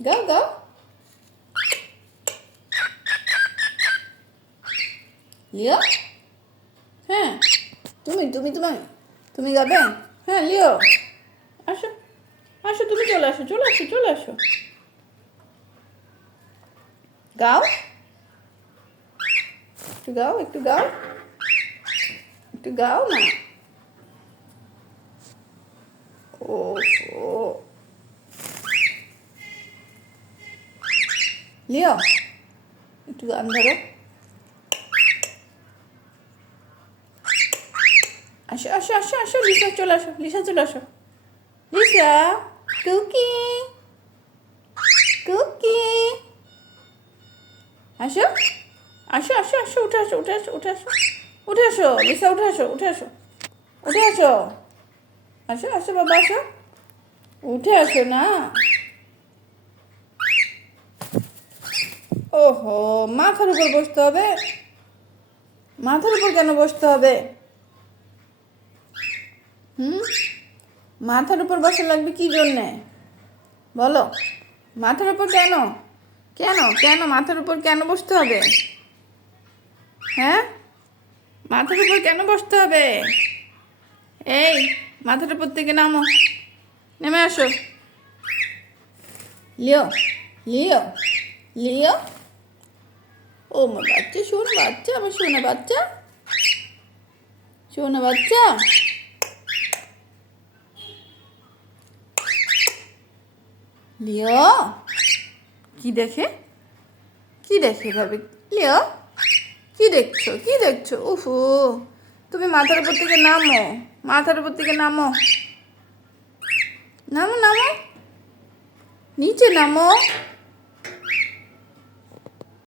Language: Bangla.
গাও গাও। লিও, হ্যাঁ তুমি তুমি তুমি তুমি গাবে? হ্যাঁ লিও, আসো আসো, তুমি চলে আসো চলে আসো চলে আসো। গাও, একটু গাও একটু গাও, একটু গাও না। ও ও লিও, একটু গান ধরো। আসো আসো আসো আসো, লিসা চলে আসো, লিসা চলে আসো। লিসা, কুকি কুকি, আসো আসো আসো আসো, উঠে আসো উঠে আসো উঠে আসো উঠে আসো, লিসা উঠে আসো উঠে আসো উঠে আসো। আসো আসো বাবা আসো, উঠে আসো না। ওহো, মাথার উপর বসতে হবে? মাথার উপর কেন বসতে হবে? হুম, মাথার উপর বসা লাগবে কি জন্যে বলো? মাথার উপর কেন? কেন কেন মাথার উপর কেন বসতে হবে? হ্যাঁ, মাথার উপর কেন বসতে হবে? এই, মাথার উপর থেকে নামো, নেমে আসো। লিও লিও লিও, ও আমার বাচ্চা, শোনো বাচ্চা, আমার শোনা বাচ্চা, শোনা বাচ্চা। লিও, কি দেখে? কি দেখে ভাবে? লিও, কি দেখছো কি দেখছো? উফু, তুমি মাথার উপর থেকে নামো, মাথার উপর থেকে নামো, নামো নামো, নিচে নামো।